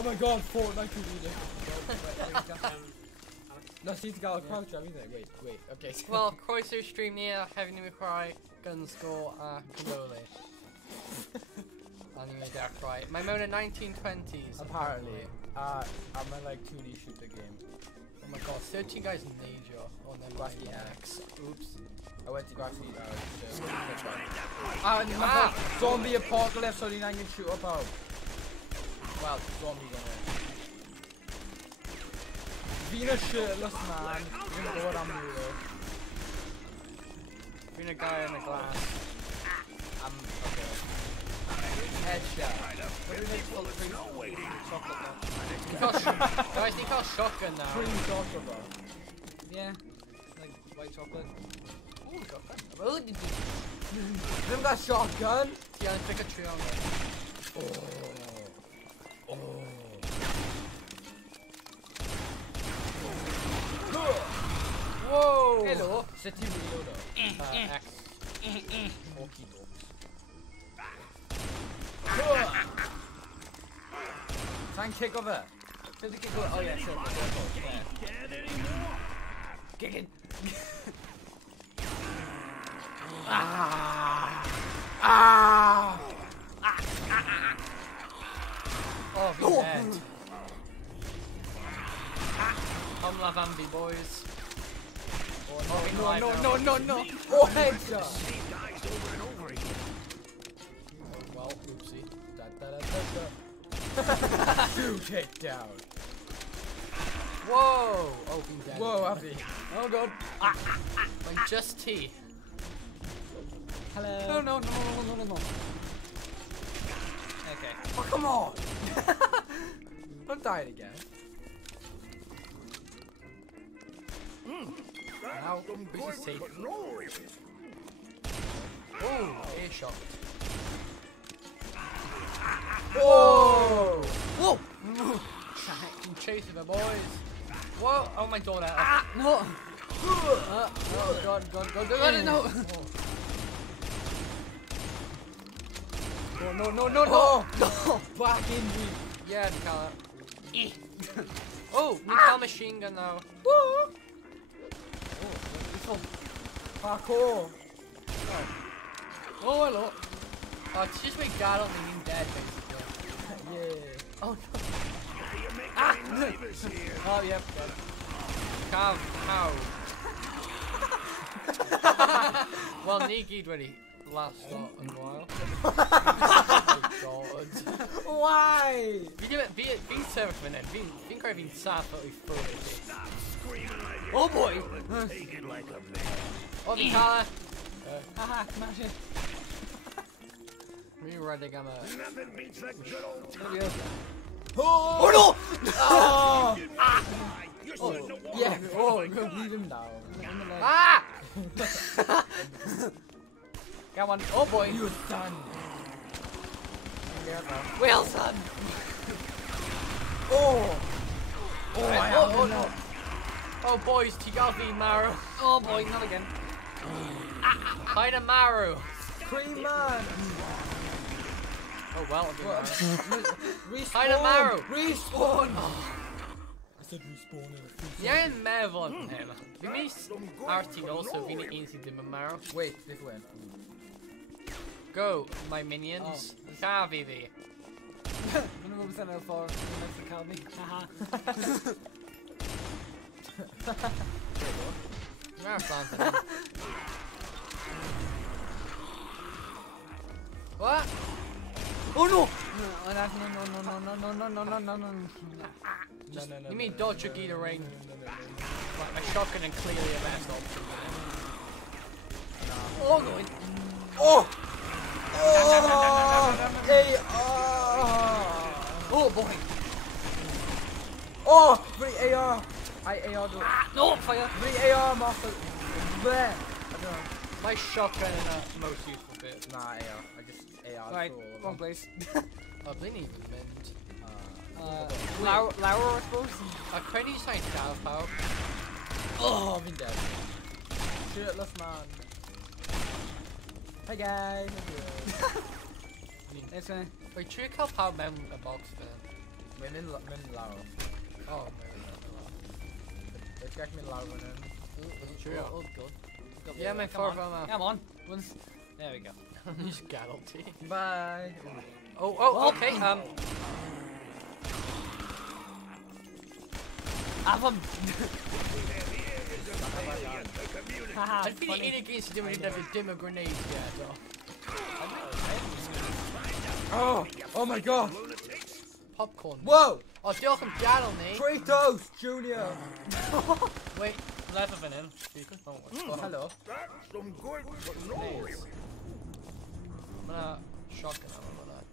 Oh my god, Fortnite can do this. No, see to go with crouch, everything. Wait, okay. Well, Croiser stream near Heavy New Cry, Gun Score, Cannoli. Anime Dark Right. My Mona 1920s. Apparently. I'm in like 2D shooter game. Oh my god, 13 guys need you. Oh no, Grassy X. Oops. I went to Grassy Ah, Zombie apocalypse, only 9 can shoot up out. Well, zombies on it. Being a shirtless man, you know what I'm doing. Being a guy in a glass. I'm okay. Headshot. What do we make for the green chocolate now? Guys, they call shotgun now. Cream chocolate bar. Yeah. Like white chocolate. Oh, we got that. Oh, did you? Them got shotgun? Yeah, pick a tree on it. Whoa! Hello. City reloader. X. Okie dokes. Try and kick over. There's a kick over. Oh yeah, sure. Kick it. Oh, he's dead. Come la Bambi, boys. Oh, no. Oh, headshot. Well, oopsie. Two takedown. Whoa! Oh, being dead. Whoa, Abby. Oh god. I'm just tea. Hello. No. Okay. Oh, come on. Don't die again. Now, who's his teeth? Oh, air shot. Whoa! Whoa! I'm chasing the boys. Whoa! Oh my god! No! Oh god! No! No! No! Back in me. Yeah, the color. Oh, we got a machine gun now. Woo! Parkour. Oh, hello. Oh, it's just my god on being dead, basically. Yeah. Oh no. Oh, yep. How? Well, Niki'd when he last shot in a while. Oh god. Why? Being surfing and being craving sad but we Oh boy! Oh, the color! Haha, smash it. We ready, gamma. Nothing beats that good old Oh no! Oh! Oh, Yeah, oh, leave him down. Ah! Come on, oh boy! You son. Well, son! Oh! Oh, no! Oh boys, Tigavi Maru! Oh boy, not again! Find a Maru! Cream man! Oh well, Respawn! Find a Maru! Respawn! I said respawn in a few Jag är en Mervon hemma. Vi minns Artin also vinner easy med Maru. Wait, this way. Go, my minions. Där vi vi. 100% L4, Mexican Calvi. Haha. Marathon. What? Oh no! No. You mean dodge or get a rain? Like my shotgun and clearly a best option. Oh no! Oh! Oh boy! Oh! Free AR! I AR do it. No fire! Free AR master! There! I don't know. My shotgun is the most useful bit. Nah, AR. I just AR. Right, for wrong place. Oh, they need mint. Laura, I suppose? I pretty signed Star Power. Oh, I've been dead. Shirtless man. Hey guys. It's a. Wait, should we call Power Man a box then? Min Lara. Oh, Let's get Min Lara and then. Cheerio. Oh, good. Yeah, my Come on. forearm. Come on. Once. There we go. He's guilty. Bye. Oh, okay. Have him. Haha, I'd feel funny. it against him when he never dim a grenade yet. Oh my god. Popcorn. Whoa! Oh, diolch am gadal ni. Kratos Junior. Wait, Left of an in. oh, Oh, hello. That's some good noise. I'm gonna shotgun ammo for that.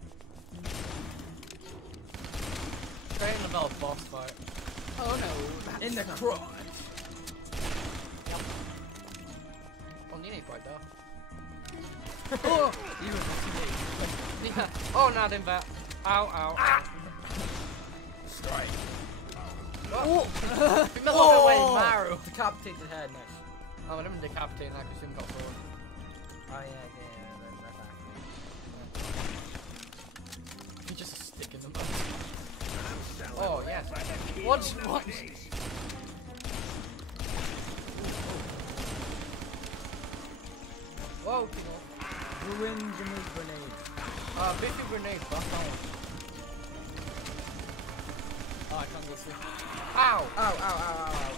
Straight in the bell boss fight. Oh no. In the crotch. Oh, you need right there. Oh! Yeah. Oh, no, I didn't bet. Ow, ow, ow. Strike. Oh! We met up away, Maru. Decapitated head, nice. Oh, I didn't decapitate that because he got sword. Oh yeah, He just a stick in the mouth. Oh, yes. What? Whoa, people. Ruin the move grenade. Biffy grenade, that's that one. Oh, I can't go through. Ow! Ow, ow, ow, ow,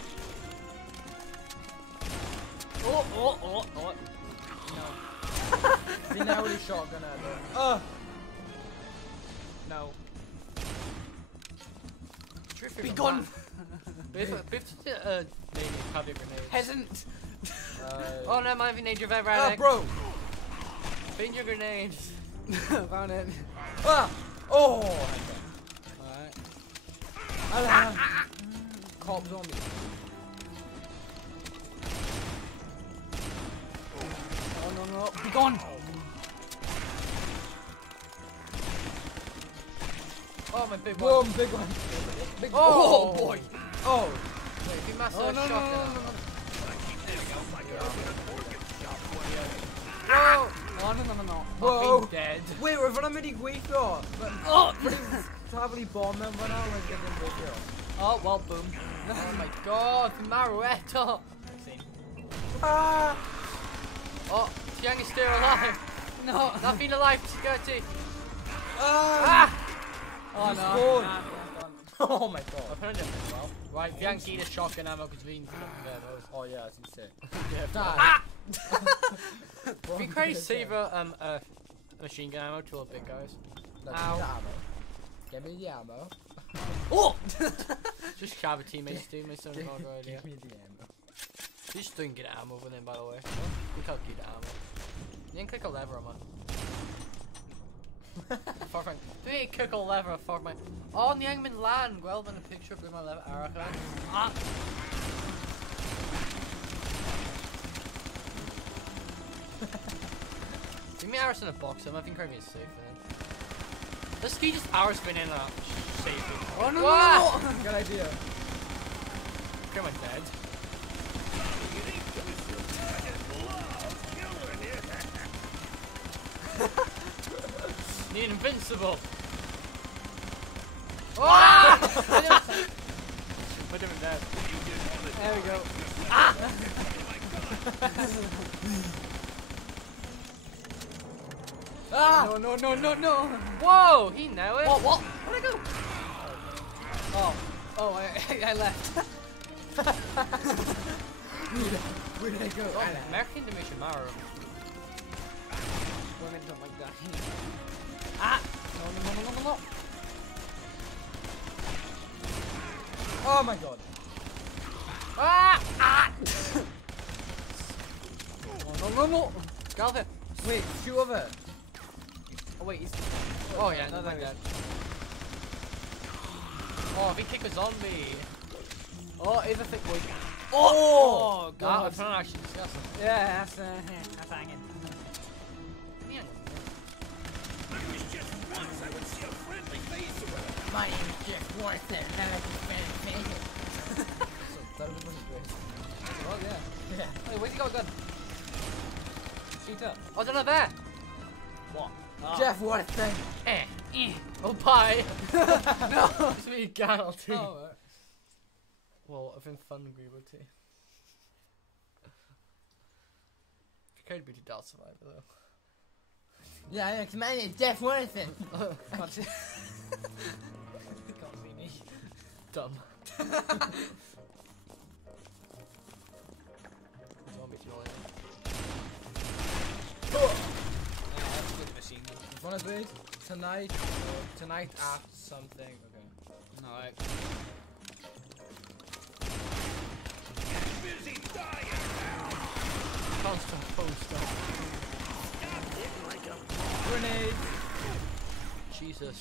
Oh, oh, oh, oh. ow. See now with his shotgun at them. No. Be gone. Biff's heavy grenade. Peasant. Oh no, mind if you need your vet Ah, right bro. Find your grenades. Found it. Ah. Oh. Alright. Cops on me. Oh no, no. Be gone. Oh, my big one. Boom, big one. Big Oh, boy. Oh. Wait, if you mess Oh, up, no, no, shotgun. no, no, no. Whoa! Oh, no, no, no, no. Whoa. Fucking dead. Wait, we're gonna make gweithio. Oh! Probably bomb them when I was getting gweithio. Oh, well, boom. Oh my god, Maruetto! Ah. Oh, Tiang is still alive! No. Nothing alive, Skirty! Ah. Oh, no. Spawn. Nah, Oh my god. Apparently I'm doing well. Right, Tiang needs a shotgun ammo because we need to Oh yeah, that's insane. Yeah, Die. we create saver a machine gun ammo to all big guys. Let's Ow. use the ammo. Give me the ammo. Oh! Just shove a teammates do me some Give more idea. me the ammo. You just don't get ammo with him by the way. We can't get ammo. You can click a lever man. For fun. Do you click a lever for my Oh the Youngman land well than a picture of my lever Erica. Ah! Give me Aris in a box, I think Kirby is safe then. Let's keep just Aris spin in a safe. Oh, no, What? no, no. Good idea. Kirby's dead. Need invincible. Ah! Put him in dead. There we go. Ah! No, no, no, no, no. Whoa, he know it. What? Where'd I go? Oh. Oh, I left. Where did I go? Oh, American Dimension Mario. Women don't like that. Ah! No, no, no, no, no, no. Oh my god. Ah! Ah! No, no, no, no. Galvin. Wait, shoot over. Oh, wait, he's... Oh yeah, no, no, no, that. Oh, if he kick a zombie. Oh, he's a thick boy. Oh, God. God. That's not actually disgusting. Yeah, that's hanging. Yeah. My name is Jeff Warther, and I like to spend That was a bunch of great. Oh, yeah. Yeah. Hey, where's he got a gun? Shoot up. Oh, they're not there. What? Jeff Warther. Eh. Oh, bye. No, it's me, Garl, too. Oh, right. Well, I've been fun and agreeable too. If you could be the Dark Survivor though. Yeah, because mine is death or anything. Can't see. Can't see me. Dumb. Zombie joy. That's good machine. One of these tonight after something. Okay. Alright. Busy dying. Constant poster. Grenade. Jesus.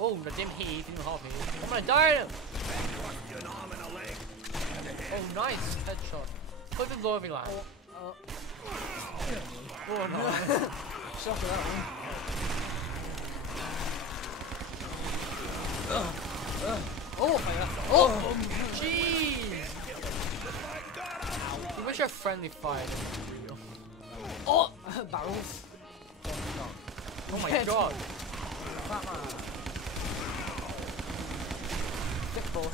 Oh, the dim heat, in the hot heat. I'm gonna die now. An arm and a leg. Oh, nice headshot. Put the glory line. Oh, Oh no. shot for that one. Oh, fire. Oh, jeez. You wish I friendly fire. Oh, barrels. Oh my Yes. god. Fat man. Thick boy.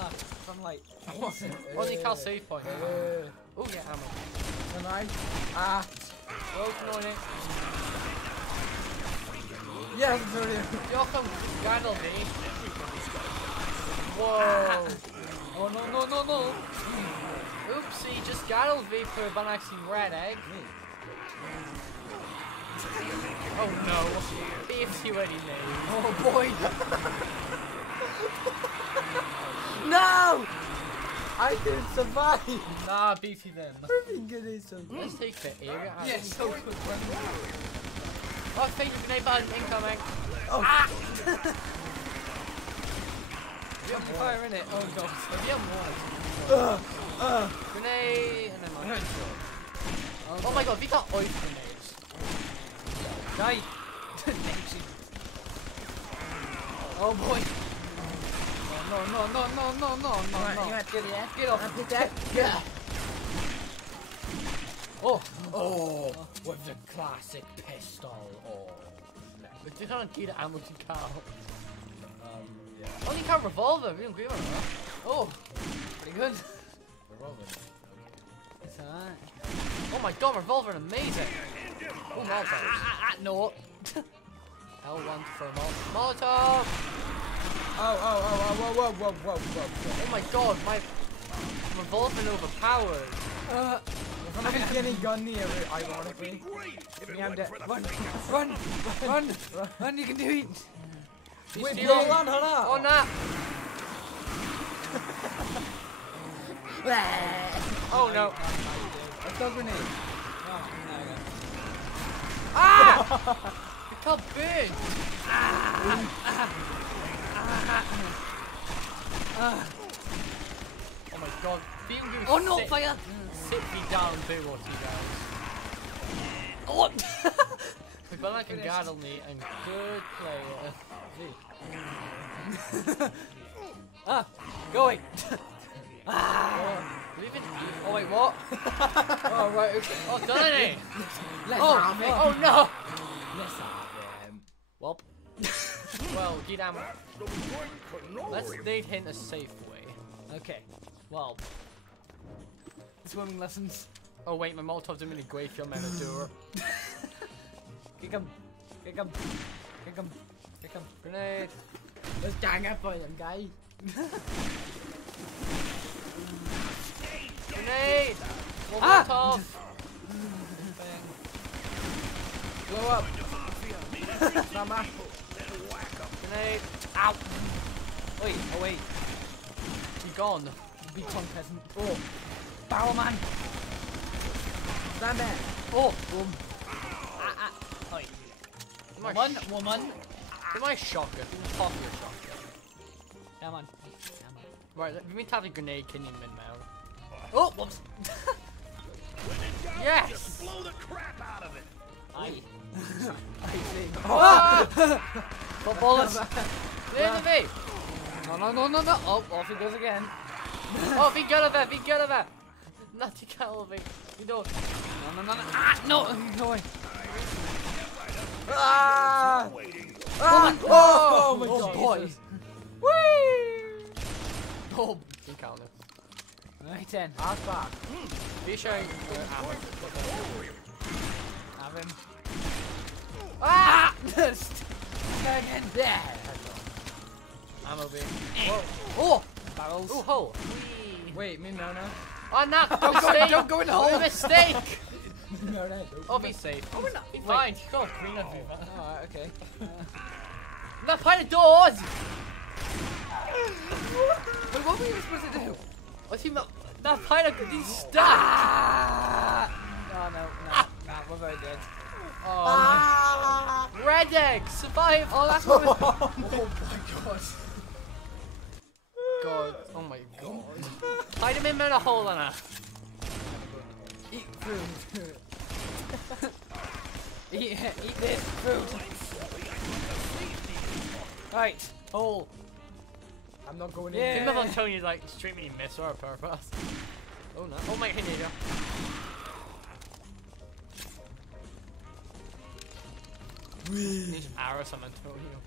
Ah, sunlight. Only can't save point. Oh, yeah, ammo. Tonight. Oh, no, no. Yes, sorry. Y'all come Gandalf me. Whoa. Oh, no, no, no, no. Oopsie, just Gandalf me for a Banaxing red egg. Oh no. BFC ready made. Oh, boy. No! I didn't survive. Nah, beefy then. Freaking good is so good. Let's take the area out. Yes, so good. Oh, thank you, grenade button incoming. Oh. Friendly fire in it. Oh, God. If you have one. Grenade, and then my headshot. Oh my god, we got oil grenades. Die. Oh, boy. No, no, no, no, no, no, no, Right, no. you have to get it. Get off. Put that. Yeah. Oh. Oh, with the classic pistol. Oh. But you can't get ammo to Carl. Yeah. Only can't revolver, we don't agree on that. Oh. Pretty good. Revolver. It's alright. Oh my god, revolver, amazing. Oh, Molotov. No. L1 for a Molotov. Oh, whoa, whoa, whoa, whoa, whoa. Oh my god, my revolver overpowered. I'm not getting gun near it, ironically. If Yeah, I'm dead. Run. Run. Run. Run. You can do it. He's Wait, stealing. hold on, hold on. Oh, nah. Oh no. Let's go grenade. Oh, there we go. Ah! It got big. Oh my god. Being you Oh no, sit, fire! sit me down, do what you guys. Oh! People like can guard me and good player. Ah! Going! Leave it. Oh wait, what? Oh, right, okay. Oh, done it! Let's Oh, have it. oh no! Let's have them. Welp. Well, get ammo. Let's date hint a safe way. Okay. Well. Swimming lessons. Oh wait, my Molotovs didn't really great for your men of doer. Kick him. Kick him. Kick him. Kick him. Grenade. Let's gang up on them, guys. Grenade! One Ah! Molotov! Blow up. Mama. Grenade! Ow! Wait, oh wait. Be gone. Big tongue peasant. Oh. Barrel man. Stand there. Oh. Boom. Oi. My Woman. Woman. Give my shotgun. Pop your shotgun. Yeah, man. Right, let me tap a grenade can you min mount. Oh, whoops. Yes! Blow the crap out of it. Aye. Footballers! Clear the me! No, no, no, no, no. Oh, off he goes again. Oh, be good of it, be good of it! Not to kill me. You don't. No, no, no, no. Ah, no. Go away. Ah! Waiting. Ah! Oh my Oh god. boy. Whee! Oh, you count it. Right then. Ass back. Be sure you Have him. Ah! Again. There. Ammo beam. Oh. Barrels. Ooh, hole. Wait, me no. Oh, no. Don't go in the hole. Mistake. No, no. Oh, be safe. Oh, we're not. Be fine. Go on, clean up. Alright, okay. Not by the doors. Wait, what were you supposed to do? What's he not by the he's stuck. Ah! Oh, no. We're very dead. Oh, red egg, survive. Oh, that's what Oh my god. God, oh my god. Hide him in a hole on her. Eat food. eat this food. Right, hole. I'm not going Yeah. in. Think of Antonio like extremely miss or a purpose. Oh no. Oh my, here you go. Need some arrows on Antonio.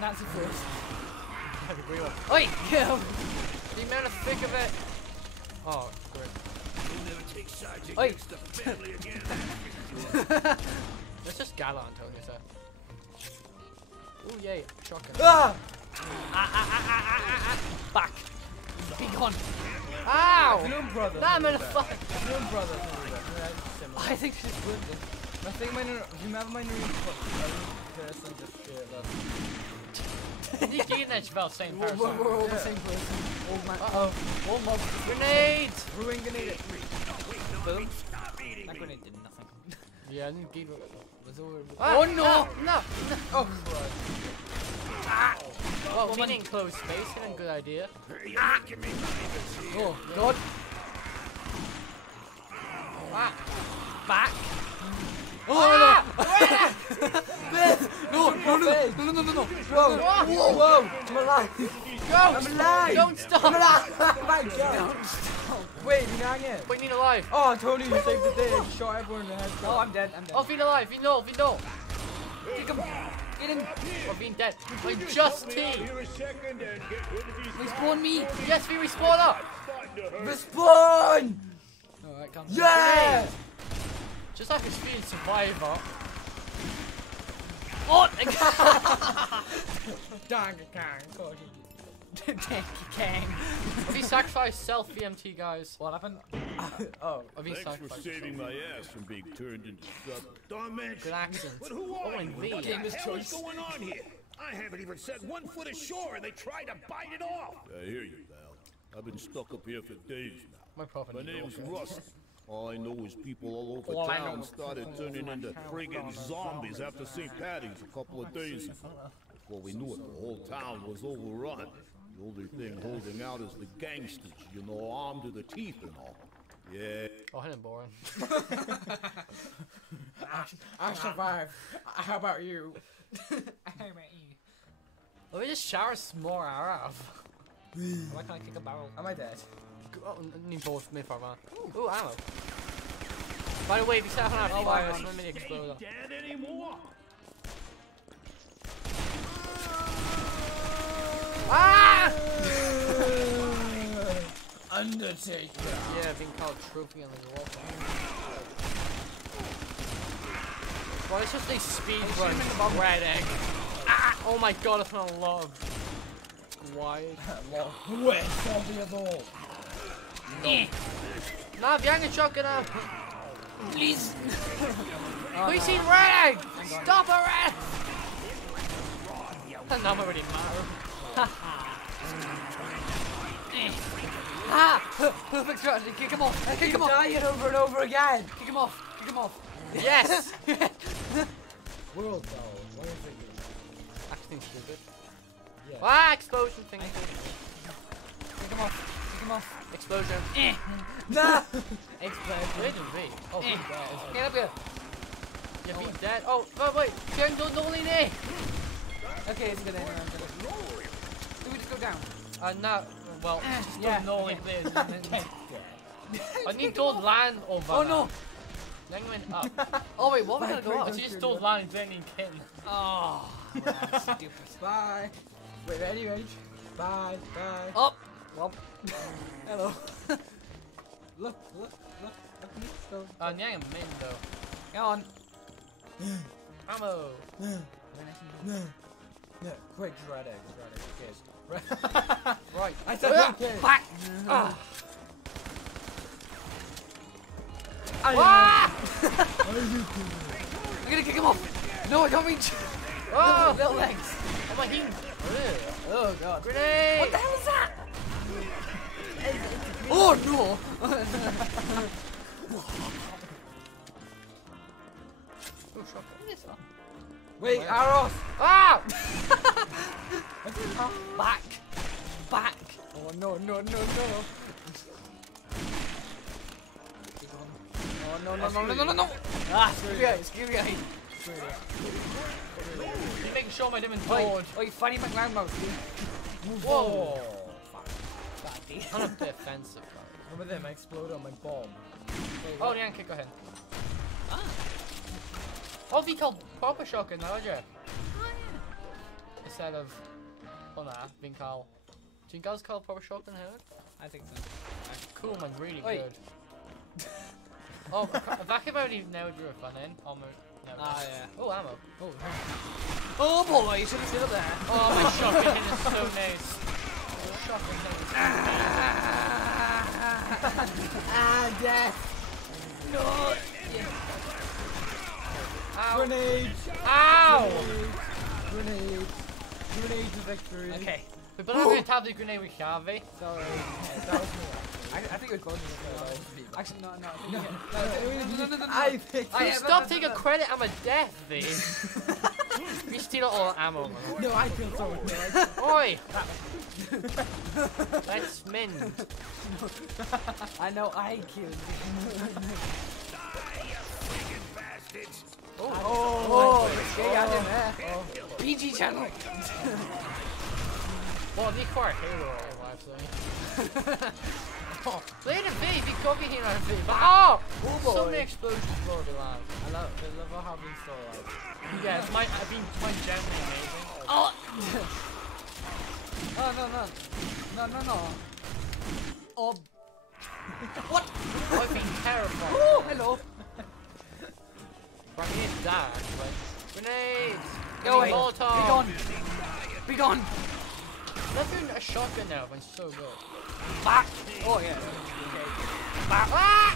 That's the first. Oi! Kill! The amount of thick of it. Oh, great. You'll never take sides Oi. against the family again. Let's just gala Antonio, sir. Oh yay, shotgun. Ah! Back! Be gone. Ow! Bloom brother. Nah, I'm in a fuck. Bloom brother. I think she's good. I think my remember my new person just You getting that about same person. We're all the same person. Old man. Uh-oh. One mob. Grenades! ruin grenade. Boom. Stop eating That me. grenade did nothing. Yeah, I didn't get it. Was over. Oh, no. No! Oh god. Well, we didn't close space, isn't a good idea. You're making me nervous. Oh, God. Ah. Back! Oh, no. No. Whoa! Whoa! I'm alive! Go! I'm alive! Don't stop! I'm alive! Oh my god! Wait, you're not yet. But you need alive. Oh, Tony, you saved the day. You shot everyone in the head. Oh, I'm dead. Oh, Vino alive. Vino. Kick him. Get him. Or being dead. I'm just T. Here a second and get rid of these Respawn me. Yes, we respawn up. starting to hurt. Respawn! Alright, come. Yeah! Just like a speed survivor. Oh, Dang, gang. God, Kang. Have you sacrificed self VMT, guys? What happened? Oh. Have you Thanks for sacrificed saving my ass from being turned into some dumb bitch. Good accent. But who Oh, are and you? V. What the Gamer's hell is going on here? I haven't even set 1 foot ashore and they tried to bite it off. I hear you, pal. I've been stuck up here for days now. My prophet. My name's Russ. All I know is people all over All I town know- started turning into friggin' zombies after St. Patty's a couple of days ago. Before we knew it, the whole town was overrun. The only thing holding out is the gangsters, you know, armed to the teeth and all. Yeah. Oh, him boring. I survived. How about you? Let me just shower some more arrow. Why can't I kick a barrel? Am I dead? Oh, need both mid farm. Ooh, ammo. By the way, if you set up on our fire, it's not mini exploder. Dead anymore? Ah! Undertaker. Yeah, being called trophy on the wall. Well, it's just a speed run. Red egg. Ah! Oh my god, I found a lot of wide. Where's zombie of all? Nah, behind the shotgun now. Please. We seen red egg! Stop a red! That number really matter. Ah! Perfect strategy. Kick him off. Kick him off. Dying over and over again. Kick him off. Kick him off. Yes! World though. What is it? Acting stupid. Yeah. Ah, explosion thing. Kick him off. Kick him off. Explosion. Nah. Where did we? Oh, Eh. he's dead. Get up here. Yeah, he's dead. Oh, wait. Turn don't lean in. Okay, it's good. Do we just go down? No. Well, just yeah, don't know like yeah. this. I need to land over. Oh no. Then we went up. Oh wait, what? We're gonna go I up. just stole line Benny and Kim. Oh, that's stupid. Bye. Wait, ready, ready? Bye, bye. Up. Well, hello. Look, look, look. At me, go. Oh, yeah, I'm min though. Go on. Ammo. No, quick, shred egg, okay. Right. I said okay. Back. Ah. Ah! I'm gonna kick him off. No, I don't mean. Oh! Little legs. Oh my god. Oh god. Grenade! What the hell is that? Oh no! Oh, shot. What is that? Wait, arrows! Ah! Back. Back. Oh no, no, no, no. Oh no no no no no no no! Ah, screw you. You're making sure my demon Oi, bored. oi, funny McLandmouth, dude. Whoa! Bad dude. I'm not defensive, though. Remember them, I exploded on my bomb. Oh, yeah, okay, go ahead. Ah. Oh, we called proper shotgun now, Jeff. Oh, yeah. Instead of. Oh, nah, Vinkal. Do you guys call proper shotgun here? I think so. Cool, man, really Oi. good. Oh, back if I already nailed you with one in. Almost. No. Ah, yeah. Oh, ammo. Oh, oh boy, you should have stood up there. Oh, my shotgun hit is so nice. Shotgun hit is Death! No! Ow! Grenade! Ow! Grenade! Grenade to victory! Okay. We better not have the grenade with Harvey. Sorry. That was me. I think it was close. Actually, no. No. I picked Oh, yeah, Stop taking credit, I'm a death thief. We steal all the ammo, man. No, I killed someone. Oi! That's min. I know I killed Oh, PG channel. well, they quite a hero, actually. Oh, later, V, they copy here on V. Oh! boy. So many explosions blow the line. I love how we still like. Yeah, it's my generally amazing. Oh! No. Oh. What? I've been terrified. Oh, hello. But I need to die, actually. Grenades! Go away. Molotov! Be gone. Not doing a shotgun now, but it's so good. Back. Oh, yeah. Back. Ah!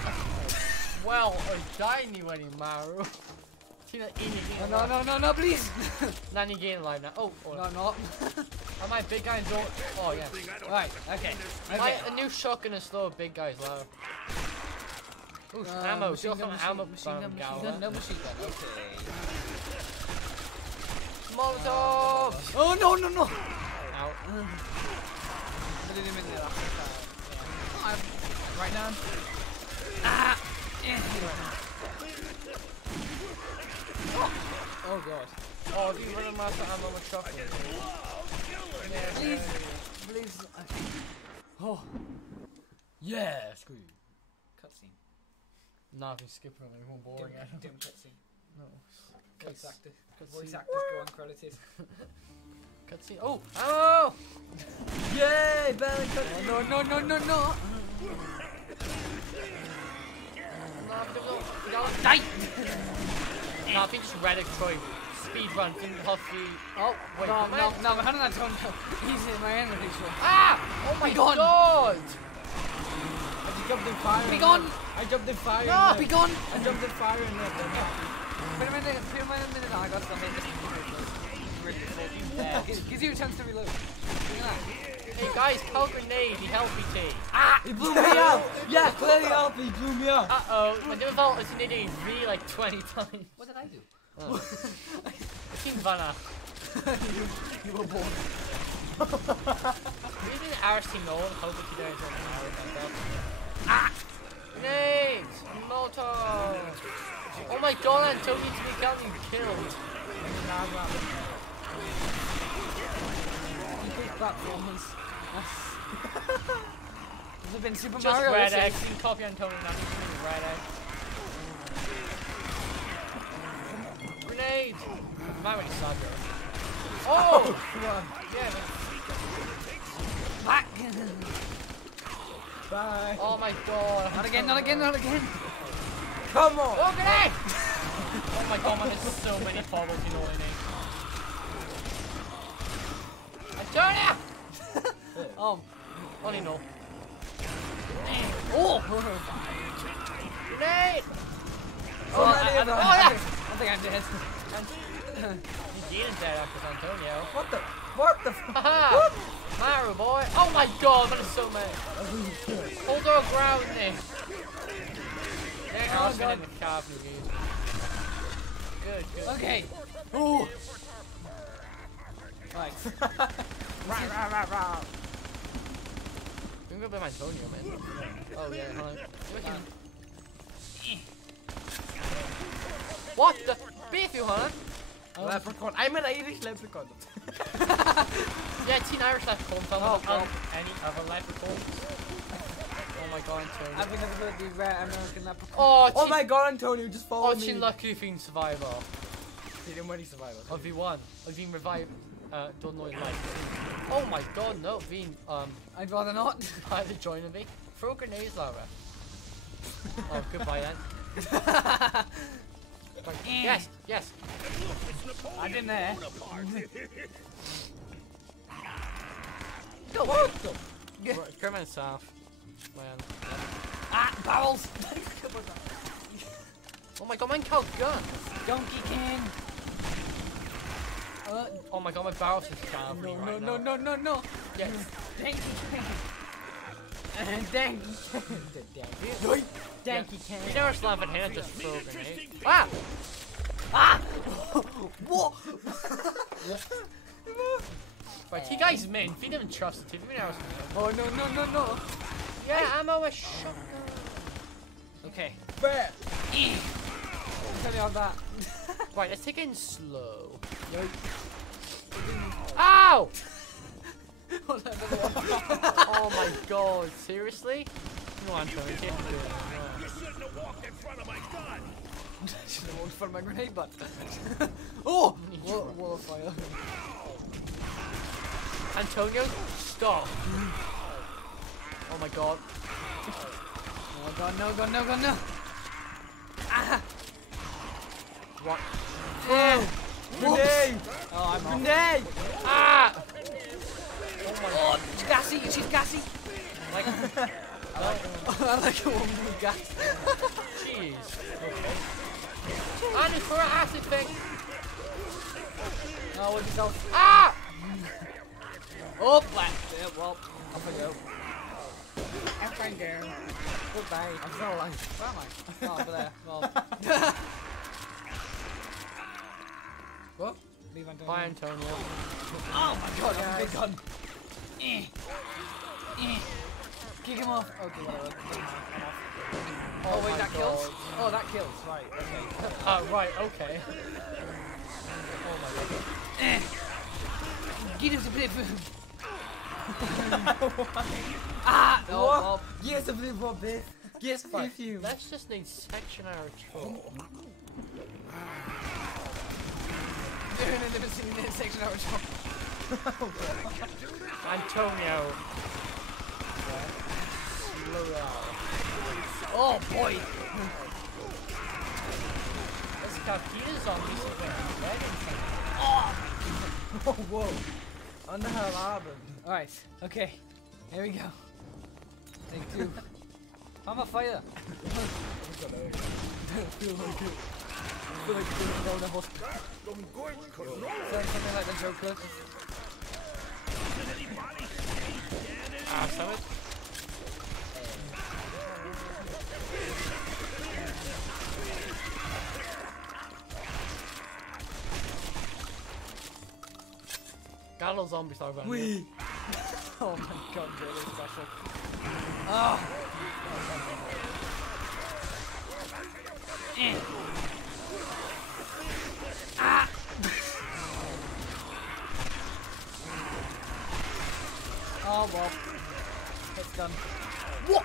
Well, I died anyway, Maru. No, please. Nanny gain alive now. Oh, No, I'm not. Am I big guy and don't? Oh, yeah. Right, okay. A new shotgun is slow, big guys low. Ooh, ammo. Machine gun, ammo. machine gun, no machine gun. Okay. Molotov! Oh, no. Out. Right now? Ah! Oh god. Oh, do you really master ammo with shotgun? Please. Oh. Yeah, screw you. Cutscene. Nah, if you skip it, it won't boring. Dim cutscene. No. Voice actors Cutscene. go uncredited. Cutscene. Oh! Ammo! Yay, belly cut. No. Die! No, I think it's Reddick Troy. Speed run, think Huffy. Oh, wait, no, come on. how did I turn? He's in my enemy. Ah! Oh my Be gone. god! I just jumped in fire. Be gone! I jumped in fire. No, Be gone! I jumped in fire and left. Wait a minute, I got something. Gives you a chance to reload. Hey guys, call grenade, he helped me take. Ah! He blew me up! Yeah, clearly help, he blew me up! Uh-oh, my default is an idiot V like 20 times. What did I do? Oh. King Vanna. You were born. We did RC mode, hope it could do something. Ah! Grenades! Molotov! Oh my god, Antonio needs to be getting killed. Platformers. Has it been Super Just Mario? Red Egg, you can copy Antonio now, he's Red Egg. Grenade! Might really sad though. Oh! Come on. Yeah, man. Back. Bye. Oh my god. Not again, not again, not again. Come on. Oh, grenade! Oh my god, man, there's so many bubbles, you know what I mean? Antonia! Oh. Only no. Oh! Grenade! Oh, Oh, I yeah. think I'm dead. Eugene's dead after Antonio. What the? What the? Haha! Maru boy! Oh my god, that is so many. Hold our ground there. There Oh, goes God. in the calf, Eugene. Good, good. Okay. Ooh. Right. I'm gonna blame Antonio, man. Oh yeah, hold on. What the? Beef you, huh? Leprechaun. I'm an Irish leprechaun. Yeah, Teen Irish leprechaun. Oh, God. Any other leprechaun? Oh my god, Antonio. I've been never the rare American leprechaun. Oh, Oh my god, Antonio, just follow Oh, me. Chin Lucky Fiend Survivor. He didn't win, he survived. Of V1. I've been revived. Don't know in life. Oh my god, no, Veen. I'd rather not. Either joining me. Throw grenades, Lara. Oh, goodbye then. Right. Yes, yes. I'm in there. Go, what the? Right, come on, South. Man. Ah, barrels. Oh my god, man, cow gun. Donkey King. Oh my god, my barrel's just down No, me no, right no, now. no, no, no. Yes. Danky King. And Danky. Danky You King. never slam it here, just throw a grenade. Ah! Ah! What? Right, you guys men, if you didn't trust it, if you never Oh, no, no, no, no. yeah, ammo a shotgun. Okay. Bam. Tell you all that. Right, let's take it in slow. Ow! Oh my god, seriously? No, I'm trying to get You shouldn't have walked in front of my gun. Should have walked for my grenade butt. Oh! Wall of fire. Antonio, stop. Oh my god. No gun, no gun, no gun, no. Ah! What? Grenade. Oh, I'm off. Grenade. Ah! Oh, she's gassy, she's gassy. Like, I like a woman with gas. jeez. Okay. And it's for an acid thing. No, with yourself. Ah! Oh, black. Yeah, well, Off I go. I'm fine there. Goodbye. I'm still alive. Where am I? Oh, over there. Well. What? Leave Antonio. Bye, Antonio. Oh my god, that's a big gun. Kick him off. Okay, whatever. I'm off. Oh, wait, my that kills? God. Oh, that kills. Right, okay. Right, okay. Oh my god. Get him to play for him. Ah! Oh, What? oh. Yes, I believe what, Biff. Yes, Right, if you. let's just need section our troll. Doing a little scene in this section of our shop. Antonio. Slow down. Oh boy! Let's Capita zombies are going dead in Oh, whoa. On the hell happened? Alright, okay. Here we go. Take two. I'm a fire. Feel like it. Feel like it's going to host. Sounds something like the Joker. Ah, summit. Got a little zombie star around here. Wee. Oh my god, really special. Oh! Ah! Oh well. It's done. What?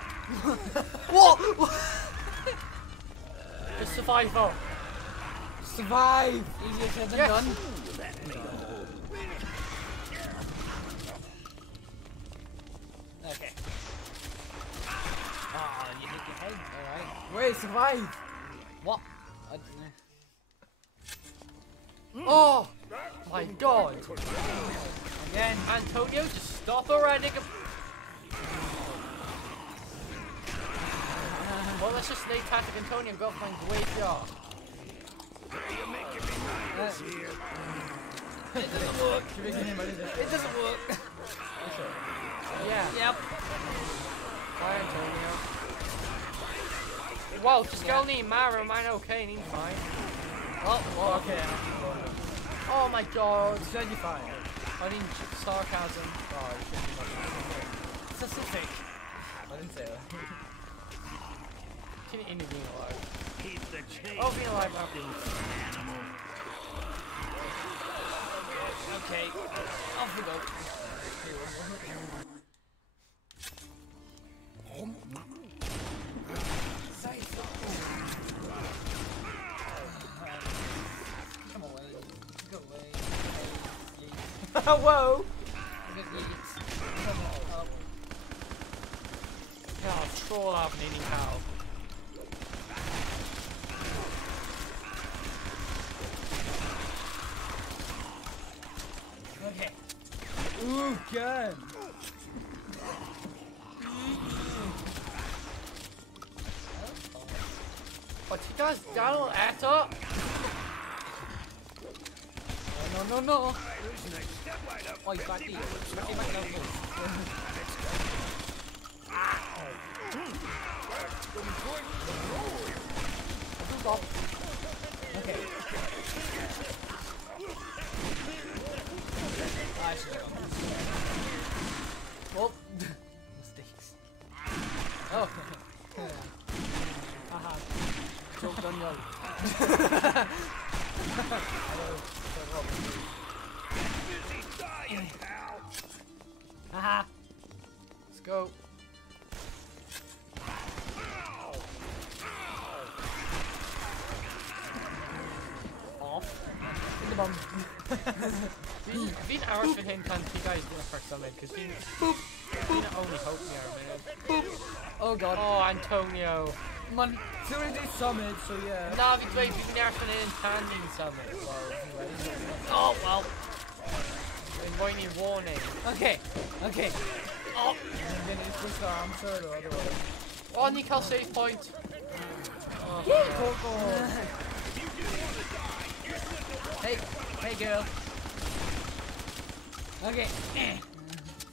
What? Just survive though. Survive! Easier said than Yes. done. Okay. Oh, you hit your head. Alright. Wait, survive! What? Oh my god. Again. Antonio, just stop already. Well, let's just snake tactic Antonio and go find graveyard. It doesn't work. It doesn't work. Yeah. Yep. Bye, Antonio. Wow, just go need Mara, mine okay, and he's fine. Oh, okay. Oh my god. You said you're fine. I mean, sarcasm. Oh, you shouldn't be much. Specific. I didn't say that. Can you being alive? Keep the change. Oh, being alive now. Okay. Off we go. Come away. Go away. Whoa! Yeah, troll up an eating cow. Okay. Ooh, gun! What you guys down at up? No, no, no. Oh, he's back here. Back here, back here. Okay. I should go. Well, mistakes. Oh. Haha. Joke done well. Haha. Let's go. Off. In the bum. Being hours for him can't you guys do a first summon because being only hope me man. Oh god. Oh Antonio. Man. It's already summoned, so yeah. No, it'd be great if you can actually intending summon. Well, Oh well. inviting warning. Okay. Okay. Oh, And then it's just answered or otherwise. oh Nicole save point. Oh, Coco! Hey. Hey girl. Okay.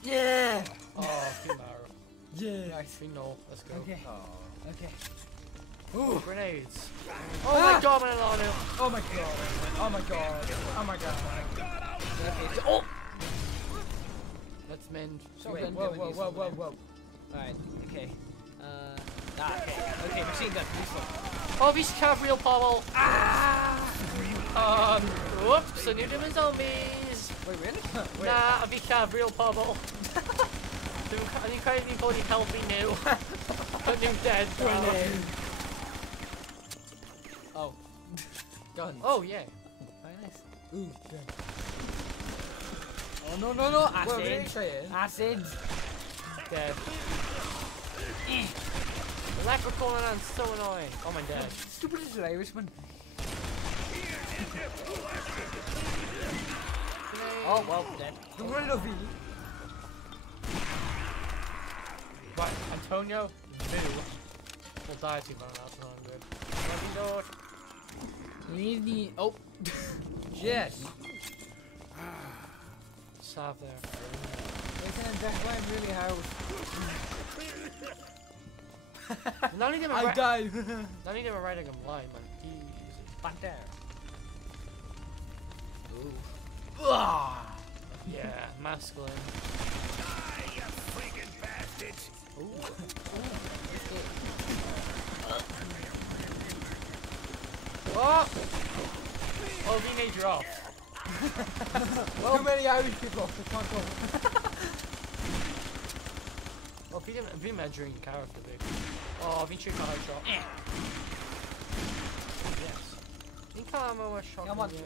Yeah. oh Fimaro. Yeah. Nice, we know. Let's go. Okay. Oh. Okay. Ooh, grenades. Oh my god, Milano. Oh my god. Oh my god. Oh my god. Okay. So, oh. Let's mend. So Wait, then whoa, giving whoa, you whoa, some whoa, land. whoa. Alright. Okay. Okay. Okay. Machine gun. Useful. Oh, these cavalry pobble. Whoops, I knew them as zombies. Wait, really? Nah, a big cavalry pobble. An incredibly body healthy new. But new dead. Oh. Guns. Oh, yeah. Very nice. Ooh, gun. Oh no no no! Well, we didn't Acid. say it. Acid. Dead. Leprechaun and so annoying. Oh, my dead. Stupid little Irishman. Oh well, dead. The word of E. Right, Antonio, Vu will die to run out of good. Let me We need the. Oh. Yes. Sav there. They can attack line really hard. Not only them I died. not only them riding him blind, man. He's Back there. yeah, masculine. You freaking bastards! Oh! Oh, we made you off. Too many Irish people. They can't go. Oh, we measuring character, big. Oh, we should got a shot. Come on, shot. Come on. You.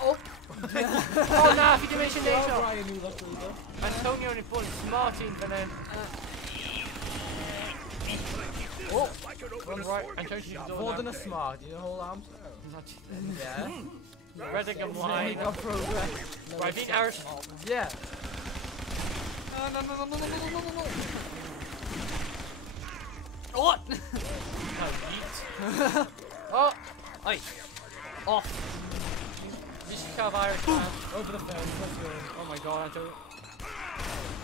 Oh! Oh no, if you can mention Well, Nato. Brian knew that either. Antonio and Bull, Martin, and then. Oh! Run right, Antonio should do More than it. a smart, you know, whole arms. Not Yeah. Reddick and We wine. got progress. Right, beat Irish. Yeah. No. What? Oh! Oi! Off! This is kind of Irish man. Over the fence, let's go. Oh my god, Antonio.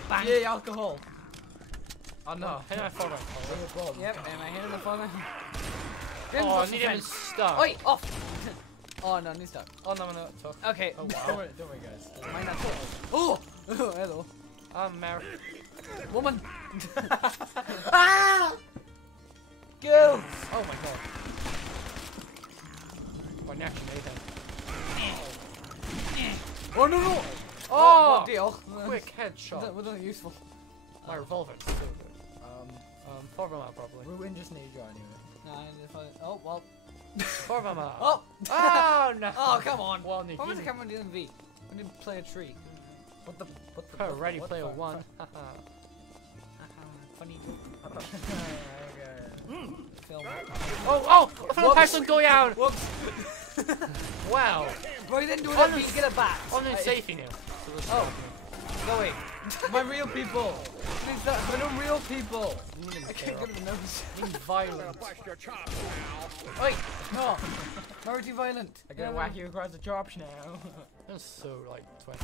Bang! Yay, alcohol. Oh no, hit my phone. Yep, am I hitting the phone? Oh, I need him stuck. Oi! Off! Oh no, he's stuck. Oh no, no, tough. Okay. Oh Don't wow. worry, guys. Mine not tough. Oh! Hello. I'm married. Woman! Ah! Go! Oh my god. What actually made him? Oh no! Oh! What deal? Quick headshot. Was that useful? My revolver. Is still good. Forward out probably. Ruin just need you anyway. No, I didn't find it. Oh, well. Forward out. Oh! Oh no! Oh, come on! Well, Nick, What was the you camera doing V? We didn't play a tree. What the? Ready what Player the- One. Funny Okay. film. Oh! I found a person go down! Whoops! Wow! Bro, you didn't do On that, the V. Get it back! On the safety now. Oh. Go away. My real people. Please don't. We're the real people. I can't get the nose. Being violent. Oi! No! Never too violent. I gotta whack you across the chops now. That's so like 20.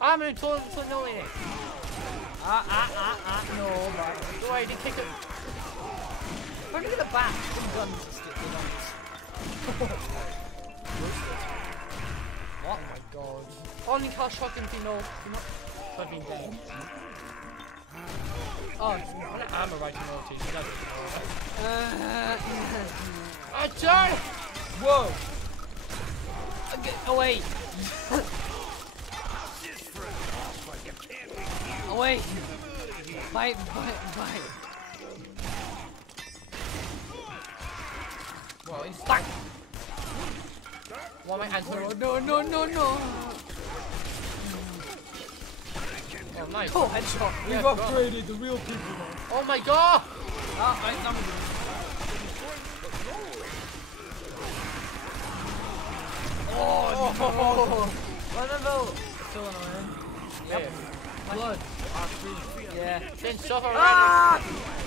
I'm in toilet no in it. No, man. Go away, didn't kick it. Look at the back. Some guns to stick with on What? Oh my god. Only car shotgun thing, no. I've been dead. Oh, I'm a right to know too. I turn! Whoa! Get away! Away! Bye. Well, he's Fuck! Why am I answering? No. Oh, nice. Oh, headshot. We've Yeah, upgraded the real people now. Oh my god! Oh! Wonderful! So annoying. Yep. Blood. Yeah. Then stuff already. Ah!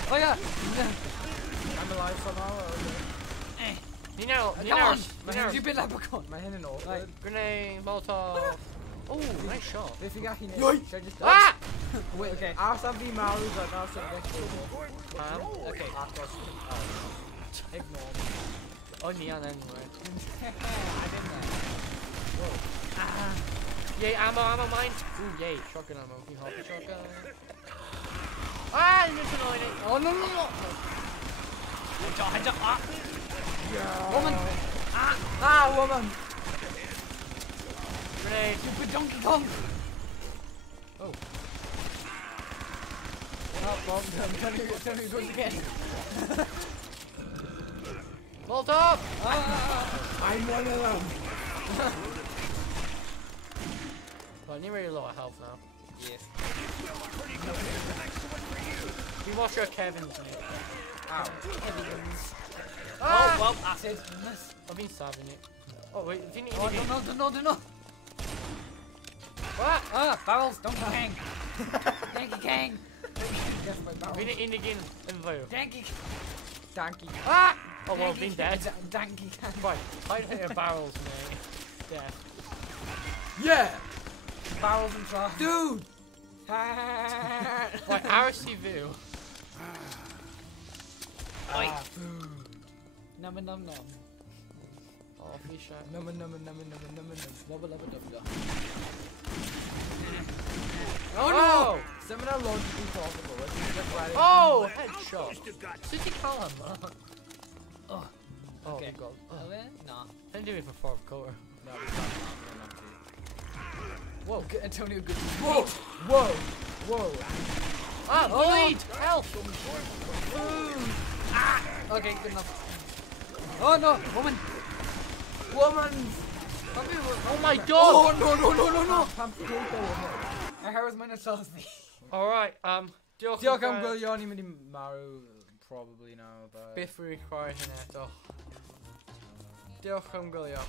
Oh yeah. I'm alive somehow. You know, Come on. you know. You've been leprechaun. My hand in all. Right. Grenade, Molotov. Oh, nice shot. If you got him, Yoy. should I just Ah! Wait. Okay. I'll be Maru, but now some next to Okay. Ignore Only on anyway. I didn't. Yay, ammo, mine. Ooh, yay, shotgun ammo. Can you hold the shotgun? Ah, you're just annoying it. Oh no. Headshot. Ah. Woman. Ah, woman! Grenade. Stupid Donkey Kong. Oh. Oh, Bob, tell me it goes again. Molotov! I'm one of them. Well, I need really low health now. Yes. You watch your Kevin's mate. Ow. Ah! Oh well, acid. I've been stabbing it. Oh wait, if you need Oh no. What? Barrels. Donkey Kong. Donkey Kong. Guess my barrel. We need Indian info. Donkey. Donkey. Ah! Oh well, been dead. Donkey Kong. Right, hide hit your barrels, mate. Death. Yeah! Barrels and trash. Dude! Right, RC Vu. Oi. Num. Oh, fish out. Numma. Wubba lubba dubba. Oh no! Seminar logically possible. Let's just right in. Oh, headshot. City Column. Oh. Oh, Okay. God. Oh. Nah. Didn't do it for fourth quarter. No, we can't. Whoa. Good, Antonio, good. Whoa! Ah, bleed! Help! Okay, good enough. Oh no, woman. Woman! Oh my god! Oh no! Pan potato. Oherwydd mae'n salty. Alright, diolch Diolch am gwylio, ni'n mynd I marw, probably now, but... Byth rwy'n chwarae hyn eto. Diolch am gwylio.